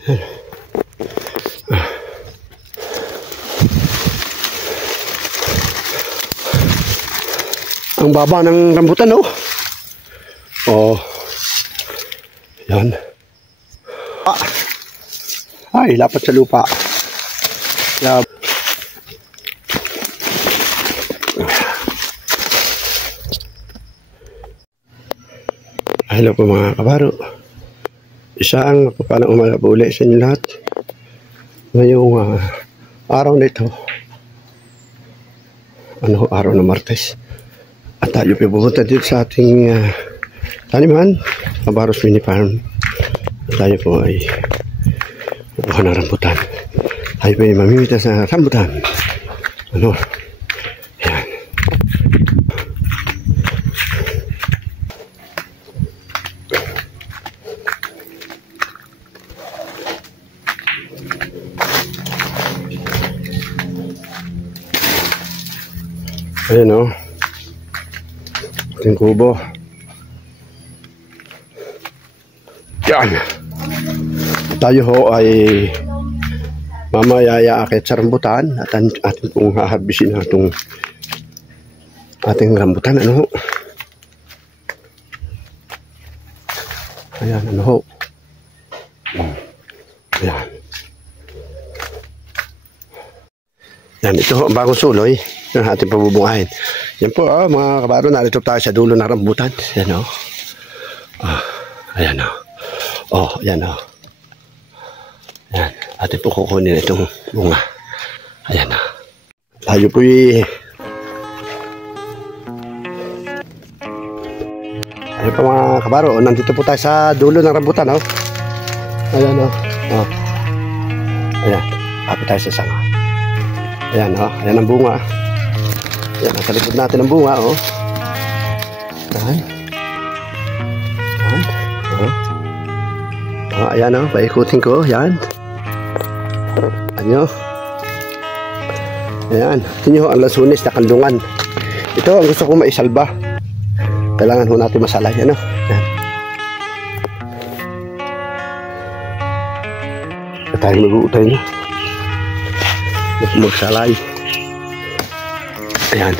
Ang baba ng rambutan, oh. Oh. Yan. Ay, lapat sa lupa. Hello po mga kabaro. Isang mapapalang umaga po ulit sa inyo lahat. Ngayong araw na ito, araw ng Martes. At tayo pupunta dito sa ating taniman, Kabaros Mini Farm. At tayo po ay kukuha ng rambutan. Tayo po ay mamimita sa rambutan. Yan. Ayan, oh. Ating kubo. Yan. Tayo ho ay mamaya aakit sa rambutan at ating pong haharbisin na itong ating rambutan. Ano ho? Ayan, ano ho? Ayan. Yan, ito ho ang bagong suloy yung ating pabubungahin. Yan po, mga kabaro, narito tayo sa dulo ng rambutan. Yan, oh. Ayan, oh. Oh, yan, oh. Yan, ating po kukunin itong bunga. Ayan, oh. Tayo po Ayan po mga kabaro, nandito po tayo sa dulo ng rambutan, oh. Ayan, oh. Oh. Ayan, kapit tayo sa sanga. Ayan, oh. Ayan ang bunga. Ayan, nasa likod natin ang bunga, oh. Ayan. Ayan. Oh. Oh, ayan, oh. Paikutin ko. Ayan. Ayan. Ayan. Ito nyo, ang lasunis na kandungan. Ito, ang gusto kong maisalba. Kailangan ho natin masalay. Ano? Ayan. Ito tayo mag-uutay nyo. Magsalay. Ayan.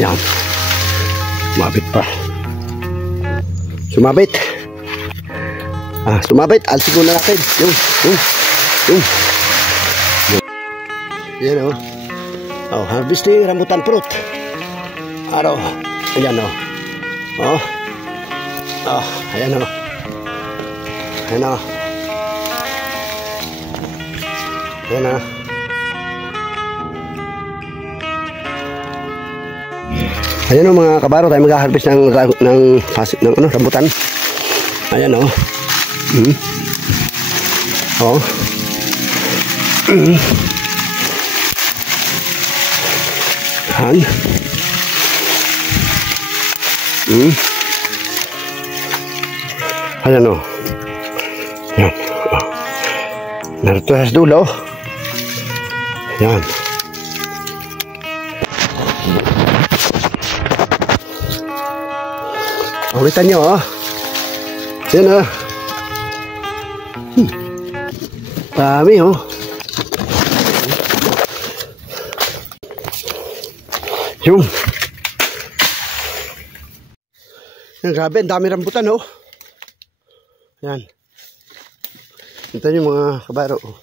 Ayan. Sumabit pa. Sumabit. Sumabit. Alsin na natin. Yung. Ayan, oh. Oh, harvesting rambutan fruit. Araw. Ayan, oh. Oh. Oh, ayan, oh. Ayan, oh. Ayan, oh. Ayan, oh, mga kabaro, tayo mag-harvest ng rambutan. Ayan, oh. Oh. Ayan. Ayan, o. Ayan. Narito sa dulo. Ayan. Ulitan nyo, o. Ayan, o. Dami, o. Yung. Yan, grabe, ang dami rambutan, oh. Yan. Ito yung mga kabaro, oh.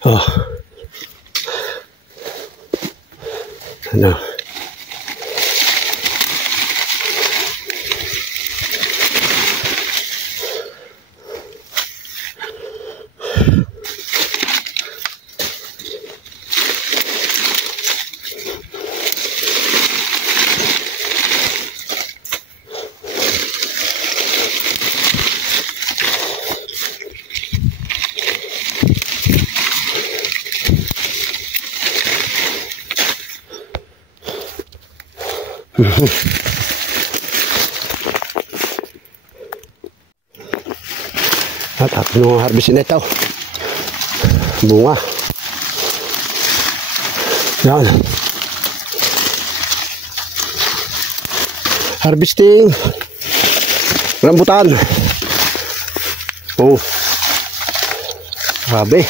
Oh. Ano? At atin yung harvestin na ito. Bunga. Yan. Harvesting rambutan. Oh. Grabe.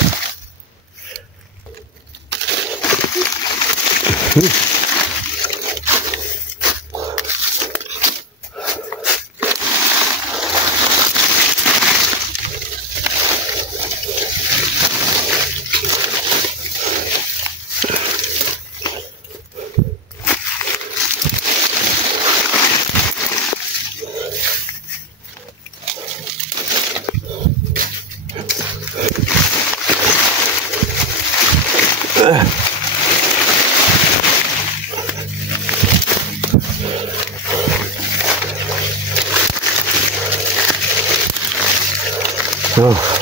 Oh.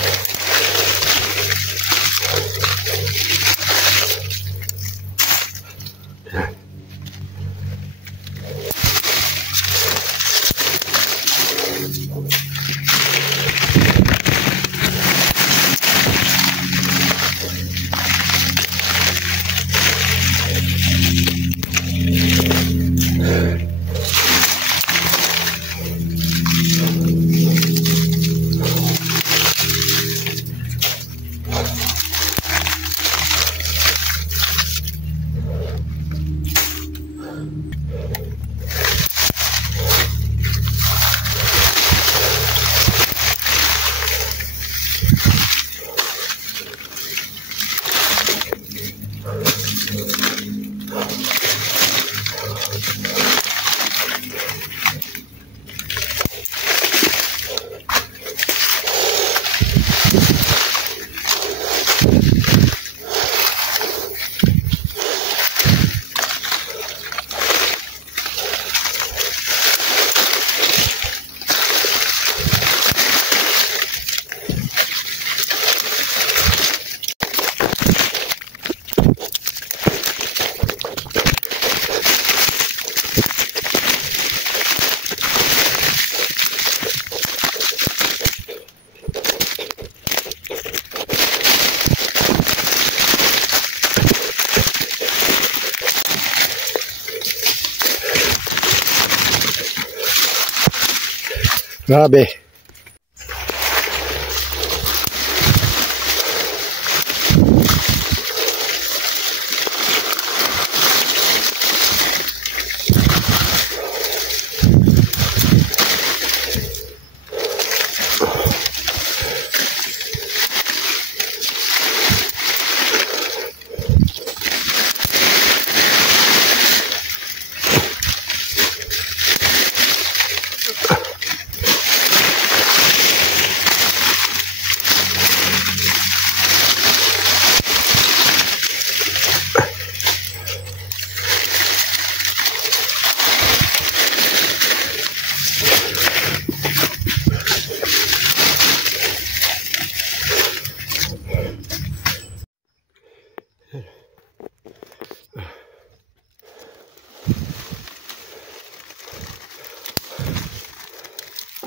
Grabe.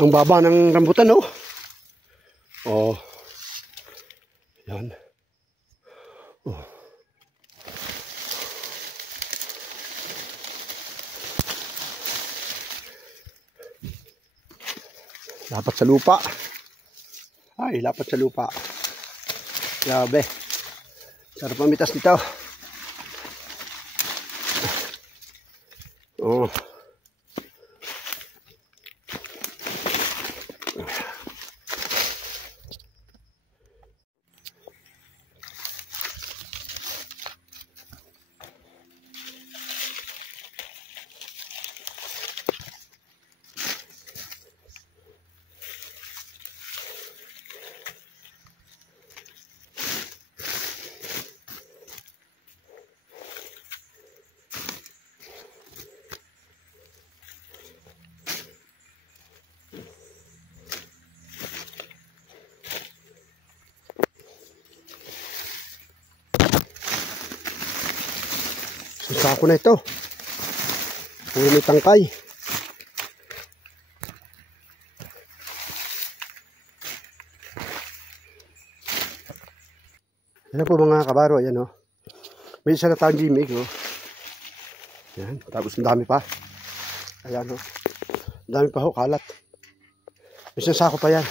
Ang baba ng rambutan, oh. Oh. Yan. Oh. Lapat sa lupa. Ay, lapat sa lupa. Grabe. Sarap mamitas nito. Oh. Sako na ito. Puro may tangkay. Ayan po mga kabaro, ayan o. May isa na tayong gimmick o. Ayan, tapos ang dami pa. Ayan o. Ang dami pa ho, kalat. May isang sako pa yan.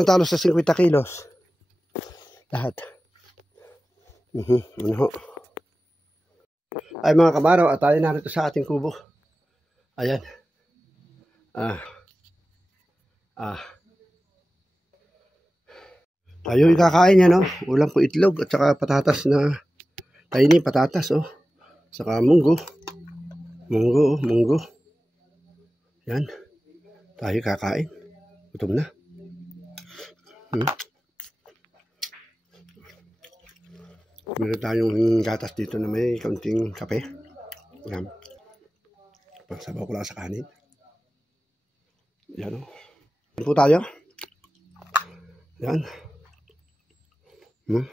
Ang talo sa 50 kilos. Lahat. Ano ho. Ay mga kabaro, at tayo narito sa ating kubo. Ayan. Tayo ikakain yan, no? Ulam po itlog at saka patatas na kainin, patatas, oh. Saka munggo. Munggo, oh, munggo. Yan. Tayo kakain. Gutom na. Meron tayong gatas dito na may kaunting kape. Yan. Pagsabaw ko lang sa kanin. Yan, oh. Yan po tayo. Yan. Hmm.